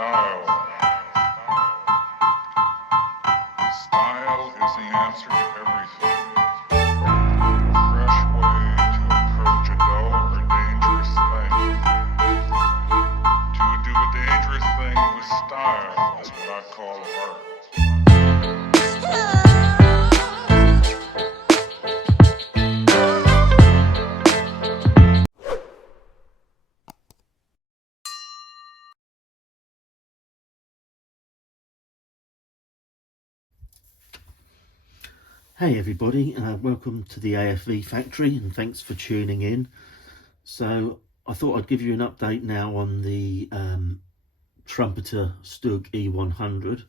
Style. Style is the answer to everything. A fresh way to approach a dull or dangerous thing. To do a dangerous thing with style is what I call art. Hey everybody, welcome to the AFV factory and thanks for tuning in. So I thought I'd give you an update now on the trumpeter StuG E-100.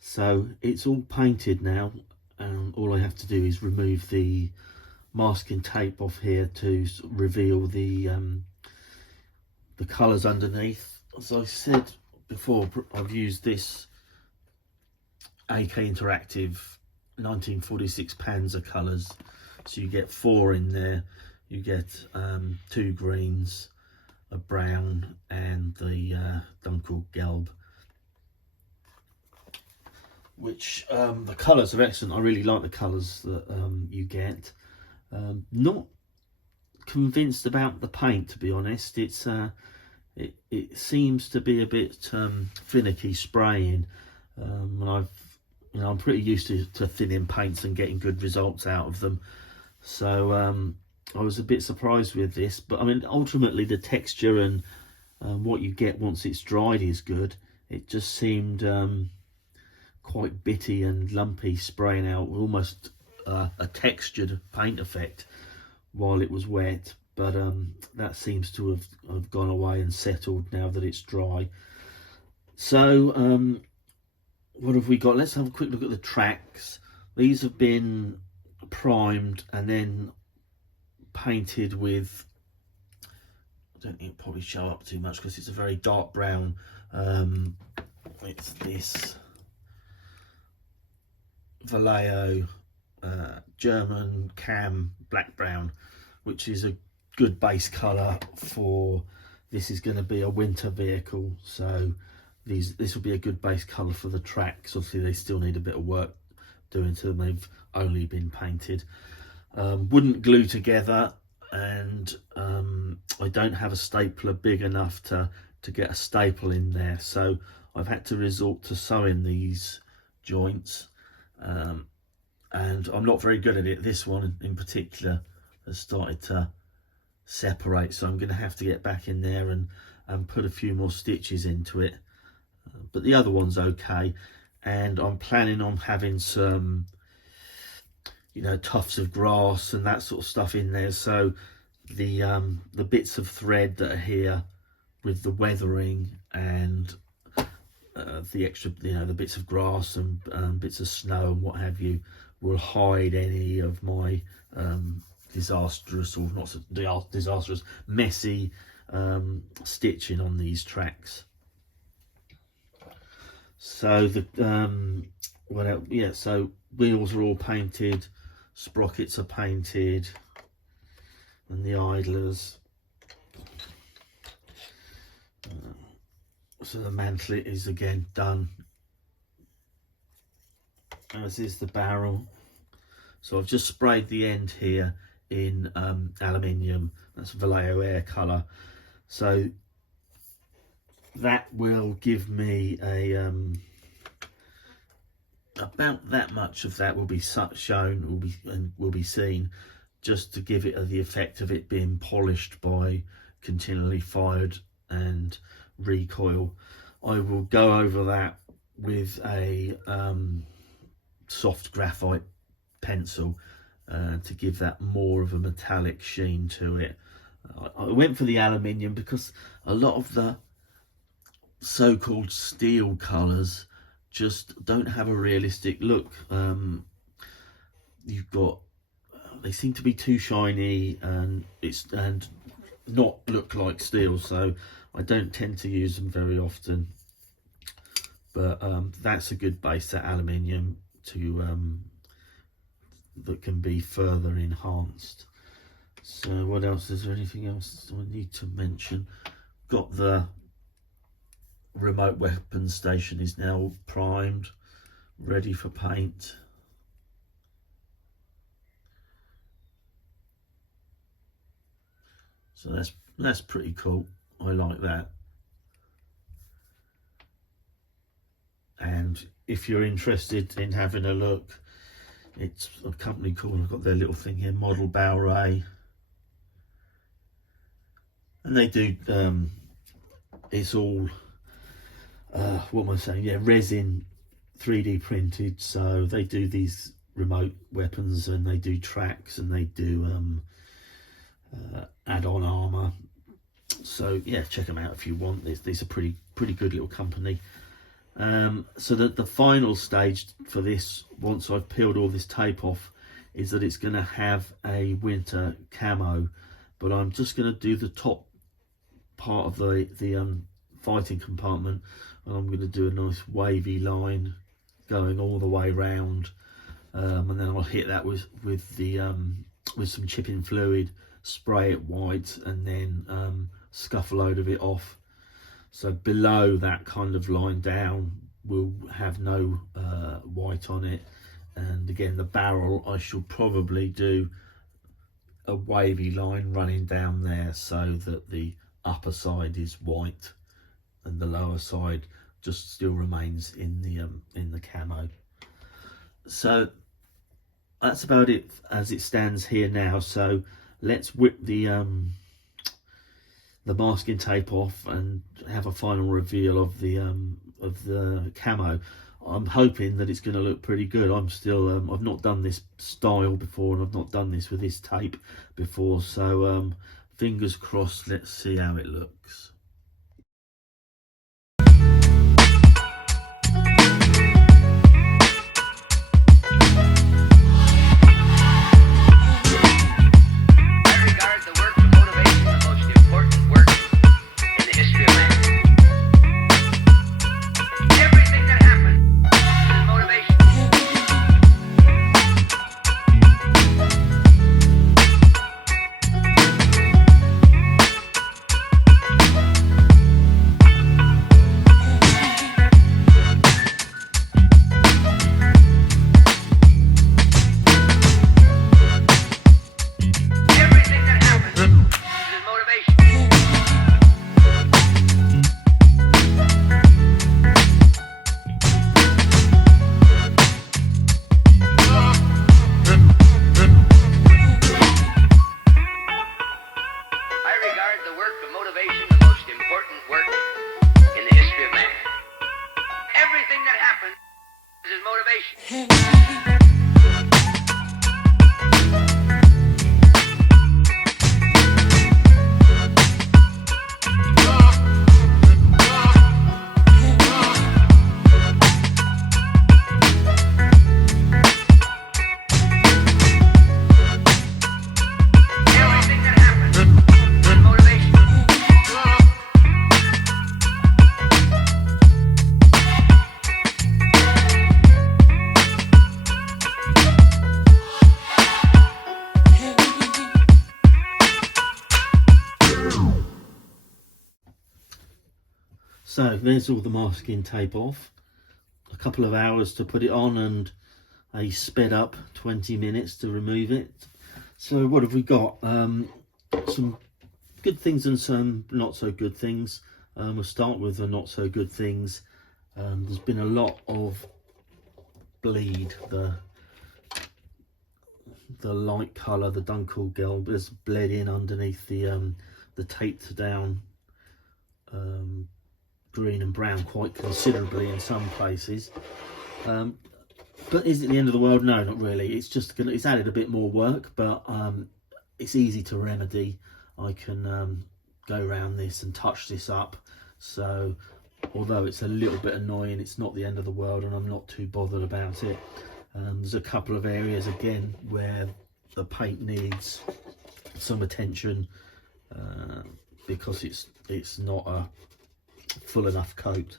So it's all painted now, and all I have to do is remove the masking tape off here to reveal the colours underneath. As I said before, I've used this AK Interactive 1946 Panzer colours, so you get 4 in there. You get 2 greens, a brown, and the Dunkel Gelb, which the colours are excellent. I really like the colours that you get. Not convinced about the paint, to be honest. It's it seems to be a bit finicky spraying, and I'm pretty used to thinning paints and getting good results out of them. So I was a bit surprised with this, but I mean, ultimately the texture and what you get once it's dried is good. It just seemed quite bitty and lumpy, spraying out almost a textured paint effect while it was wet. But that seems to have gone away and settled now that it's dry. So what have we got? Let's have a quick look at the tracks. These have been primed and then painted with, I don't think it'll probably show up too much because it's a very dark brown. It's this Vallejo German cam black brown, which is a good base colour for, this is going to be a winter vehicle, so this will be a good base colour for the tracks. Obviously they still need a bit of work doing to them, they've only been painted. Wouldn't glue together, and I don't have a stapler big enough to get a staple in there, so I've had to resort to sewing these joints, and I'm not very good at it. This one in particular has started to separate, so I'm going to have to get back in there and put a few more stitches into it. But the other one's okay, and I'm planning on having some, you know, tufts of grass and that sort of stuff in there, so the bits of thread that are here with the weathering and the extra, you know, the bits of grass and bits of snow and what have you, will hide any of my disastrous, or not so disastrous, messy stitching on these tracks. So the what else? Yeah, so wheels are all painted, sprockets are painted, and the idlers. So the mantlet is again done, as is the barrel. So I've just sprayed the end here in aluminium. That's Vallejo air colour. So that will give me a about that much of that will be shown, will be seen, just to give it the effect of it being polished by continually fired and recoil. I will go over that with a soft graphite pencil to give that more of a metallic sheen to it. I went for the aluminium because a lot of the so-called steel colours just don't have a realistic look. You've got, they seem to be too shiny and not look like steel, so I don't tend to use them very often. But that's a good base, that aluminium, to that can be further enhanced. So what else? Is there anything else I need to mention? Got the remote weapon station is now primed, ready for paint. So that's pretty cool. I like that. And if you're interested in having a look, it's a company called, I've got their little thing here, Model Bowray, and they do it's all what am I saying, yeah, resin 3D printed. So they do these remote weapons, and they do tracks, and they do add-on armor. So yeah, check them out if you want. These are pretty good little company. So that the final stage for this, once I've peeled all this tape off, is that it's going to have a winter camo, but I'm just going to do the top part of the fighting compartment, and I'm going to do a nice wavy line going all the way round, and then I'll hit that with some chipping fluid, spray it white, and then scuff a load of it off. So below that kind of line down will have no white on it. And again, the barrel, I should probably do a wavy line running down there, so that the upper side is white and the lower side just still remains in the camo. So that's about it as it stands here now. So let's whip the masking tape off and have a final reveal of the camo. I'm hoping that it's going to look pretty good. I'm still I've not done this style before, and I've not done this with this tape before, so fingers crossed. Let's see how it looks. So there's all the masking tape off. A couple of hours to put it on, and a sped up 20 minutes to remove it. So what have we got? Some good things and some not so good things. We'll start with the not so good things. There's been a lot of bleed. The light colour, the Dunkel Gelb, has bled in underneath the taped down green and brown quite considerably in some places. But is it the end of the world? No, not really. It's just it's added a bit more work, but it's easy to remedy. I can go around this and touch this up. So although it's a little bit annoying, it's not the end of the world, and I'm not too bothered about it. There's a couple of areas again where the paint needs some attention because it's not a full enough coat,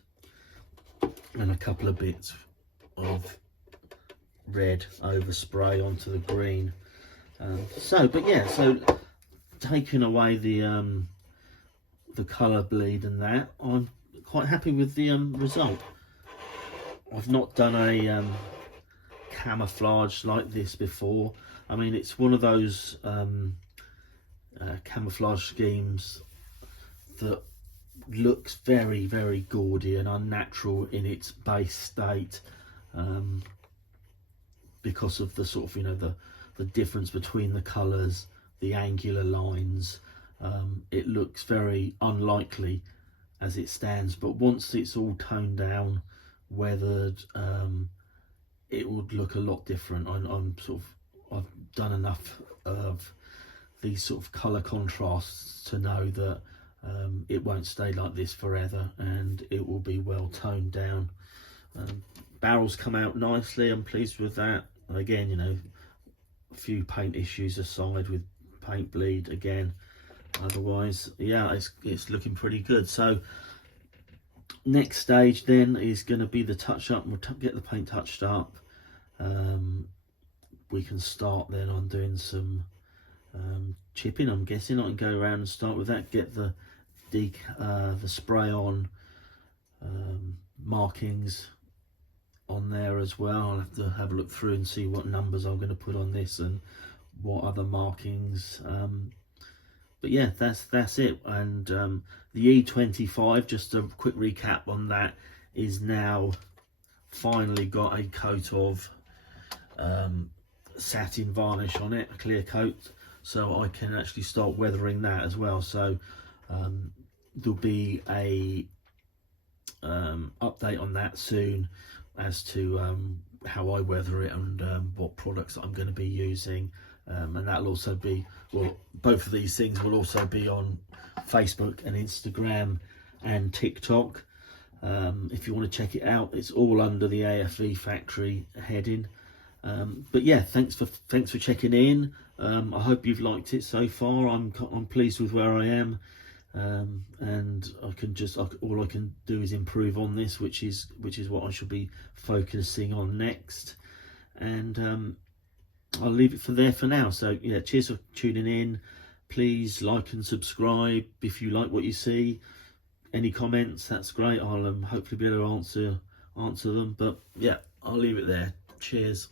and a couple of bits of red overspray onto the green. So taking away the colour bleed and that, quite happy with the result. I've not done a camouflage like this before. I mean, it's one of those camouflage schemes that looks very, very gaudy and unnatural in its base state, because of the sort of, you know, the difference between the colours, the angular lines. It looks very unlikely as it stands, but once it's all toned down, weathered, it would look a lot different. I've done enough of these sort of colour contrasts to know that it won't stay like this forever, and it will be well toned down. Barrels come out nicely, I'm pleased with that. Again, you know, a few paint issues aside with paint bleed again. Otherwise, yeah, it's looking pretty good. So next stage then is going to be the touch up. We'll get the paint touched up. We can start then on doing some chipping, I'm guessing. I can go around and start with that, get the spray on markings on there as well. I'll have to have a look through and see what numbers I'm going to put on this and what other markings. But yeah, that's it. And the E25, just a quick recap on that, is now finally got a coat of satin varnish on it, a clear coat, so I can actually start weathering that as well. So there'll be a update on that soon as to how I weather it and what products I'm going to be using, and that'll also be, well, both of these things will also be on Facebook and Instagram and TikTok. If you want to check it out, it's all under the AFV Factory heading. But yeah, thanks for checking in. I hope you've liked it so far. I'm pleased with where I am, and all I can do is improve on this, which is what I should be focusing on next. And I'll leave it for now. So yeah, cheers for tuning in. Please like and subscribe if you like what you see. Any comments, that's great. I'll hopefully be able to answer them. But yeah, I'll leave it there. Cheers.